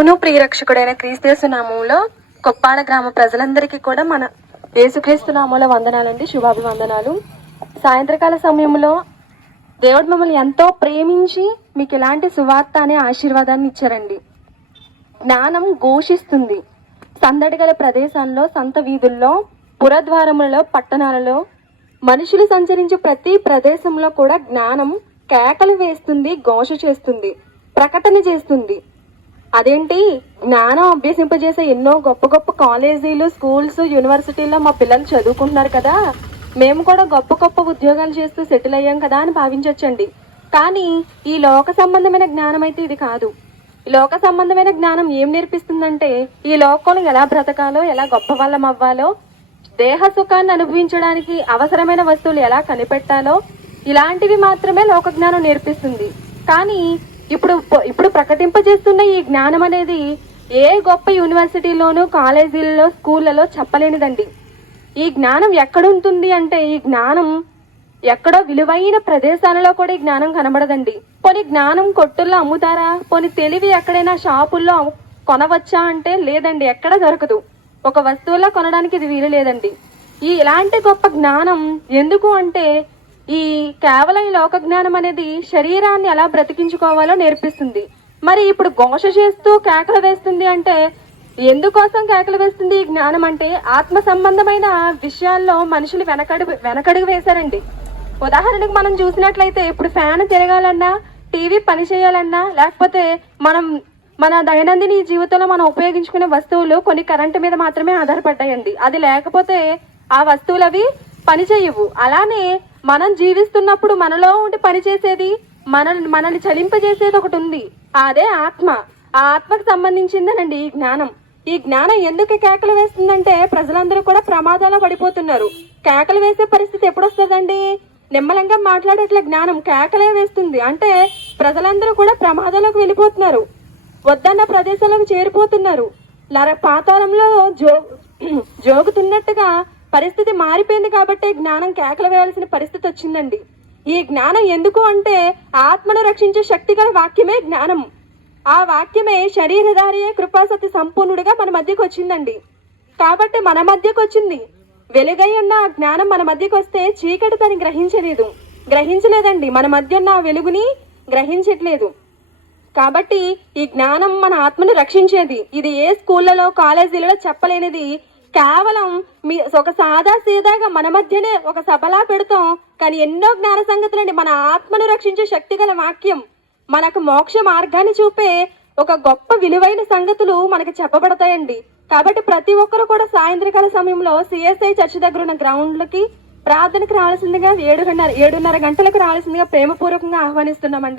ప్రభువును ప్రియరక్షకుడైన క్రీస్తు నామములో కొప్పాడ గ్రామ ప్రజలందరికీ కూడా మన యేసుక్రీస్తు నామములో వందనాలండి, శుభాభివందనాలు. సాయంత్రకాల సమయంలో దేవుడు మమ్మల్ని ఎంతో ప్రేమించి మీకు ఇలాంటి సువార్త అనే ఆశీర్వాదాన్ని ఇచ్చారండి. జ్ఞానం ఘోషిస్తుంది. సందడి గల ప్రదేశాల్లో, సంత వీధుల్లో, పురద్వారములలో, పట్టణాలలో, మనుషులు సంచరించే ప్రతి ప్రదేశంలో కూడా జ్ఞానం కేకలు వేస్తుంది, ఘోష చేస్తుంది, ప్రకటన చేస్తుంది. అదేంటి, జ్ఞానం అభ్యసింపజేసే ఎన్నో గొప్ప గొప్ప కాలేజీలు, స్కూల్స్, యూనివర్సిటీల్లో మా పిల్లలు చదువుకుంటున్నారు కదా, మేము కూడా గొప్ప గొప్ప ఉద్యోగాలు చేస్తూ సెటిల్ అయ్యాం కదా అని భావించవచ్చండి. కానీ ఈ లోక సంబంధమైన జ్ఞానం అయితే ఇది కాదు. ఈ లోక సంబంధమైన జ్ఞానం ఏం నేర్పిస్తుందంటే, ఈ లోకంలో ఎలా బ్రతకాలో, ఎలా గొప్ప వాళ్ళం అవ్వాలో, దేహ సుఖాన్ని అనుభవించడానికి అవసరమైన వస్తువులు ఎలా కనిపెట్టాలో, ఇలాంటివి మాత్రమే లోక జ్ఞానం నేర్పిస్తుంది. కానీ ఇప్పుడు ప్రకటింపజేస్తున్న ఈ జ్ఞానం అనేది ఏ గొప్ప యూనివర్సిటీలోనూ, కాలేజీలలో, స్కూళ్లలో చెప్పలేనిదండి. ఈ జ్ఞానం ఎక్కడుంటుంది అంటే, ఈ జ్ఞానం ఎక్కడో విలువైన ప్రదేశాలలో కూడా ఈ జ్ఞానం కనబడదండి. పోనీ జ్ఞానం కొట్టుల్లో అమ్ముతారా? పోనీ తెలివి ఎక్కడైనా షాపుల్లో కొనవచ్చా అంటే లేదండి, ఎక్కడ దొరకదు. ఒక వస్తువులో కొనడానికి ఇది వీలు లేదండి. ఇలాంటి గొప్ప జ్ఞానం ఎందుకు అంటే, ఈ కేవలం ఈ లోక జ్ఞానం అనేది శరీరాన్ని ఎలా బ్రతికించుకోవాలో నేర్పిస్తుంది. మరి ఇప్పుడు ఘోష చేస్తూ కేకలు వేస్తుంది అంటే, ఎందుకోసం కేకలు వేస్తుంది ఈ జ్ఞానం అంటే, ఆత్మ సంబంధమైన విషయాల్లో మనుషులు వెనకడుగు వేశారండి. ఉదాహరణకు మనం చూసినట్లయితే, ఇప్పుడు ఫ్యాన్ తిరగాలన్నా, టీవీ పని చేయాలన్నా, లేకపోతే మన దైనందిన జీవితంలో మనం ఉపయోగించుకునే వస్తువులు కొన్ని కరెంటు మీద మాత్రమే ఆధారపడ్డాయండి. అది లేకపోతే ఆ వస్తువులు అవి పని చేయవు. అలానే మనం జీవిస్తున్నప్పుడు మనలో ఉండి పనిచేసేది, మనల్ని చలింపజేసేది ఒకటి ఉంది, అదే ఆత్మ. ఆ ఆత్మకు సంబంధించిందేనండి ఈ జ్ఞానం. ఈ జ్ఞానం ఎందుకు కేకలు వేస్తుందంటే, ప్రజలందరూ కూడా ప్రమాదాల్లో పడిపోతున్నారు. కేకలు వేసే పరిస్థితి ఎప్పుడు వస్తుందండి? నిమ్మలంగా మాట్లాడేట్ల జ్ఞానం కేకలే వేస్తుంది అంటే, ప్రజలందరూ కూడా ప్రమాదాలకు వెళ్ళిపోతున్నారు, వద్దన్న ప్రదేశాలకు చేరిపోతున్నారు, పాతాళంలో జోగుతున్నట్టుగా పరిస్థితి మారిపోయింది. కాబట్టి జ్ఞానం కేకలు వేయాల్సిన పరిస్థితి వచ్చిందండి. ఈ జ్ఞానం ఎందుకు అంటే, ఆత్మను రక్షించే శక్తి గల వాక్యమే జ్ఞానం. ఆ వాక్యమే శరీరధారియే కృపాసతి సంపూర్ణుడిగా మన మధ్యకు వచ్చిందండి. కాబట్టి మన మధ్యకు వచ్చింది. వెలుగై ఉన్న ఆ జ్ఞానం మన మధ్యకు వస్తే చీకటి తని గ్రహించలేదండి. మన మధ్య ఉన్న వెలుగుని గ్రహించట్లేదు. కాబట్టి ఈ జ్ఞానం మన ఆత్మను రక్షించేది. ఇది ఏ స్కూళ్లలో, కాలేజీలలో చెప్పలేనిది. కేవలం ఒక సాదా సీదాగా మన మధ్యనే ఒక సభలా పెడతాం, కానీ ఎన్నో జ్ఞాన సంగతులండి. మన ఆత్మను రక్షించే శక్తి గల వాక్యం, మనకు మోక్ష మార్గాన్ని చూపే ఒక గొప్ప విలువైన సంగతులు మనకు చెప్పబడతాయండి. కాబట్టి ప్రతి ఒక్కరు కూడా సాయంత్రకాల సమయంలో సిఎస్ఐ చర్చ్ దగ్గర ఉన్న గ్రౌండ్లకి ప్రార్థనకు రావాల్సిందిగా 7:30 గంటలకు రావాల్సిందిగా ప్రేమపూర్వకంగా ఆహ్వానిస్తున్నామండి.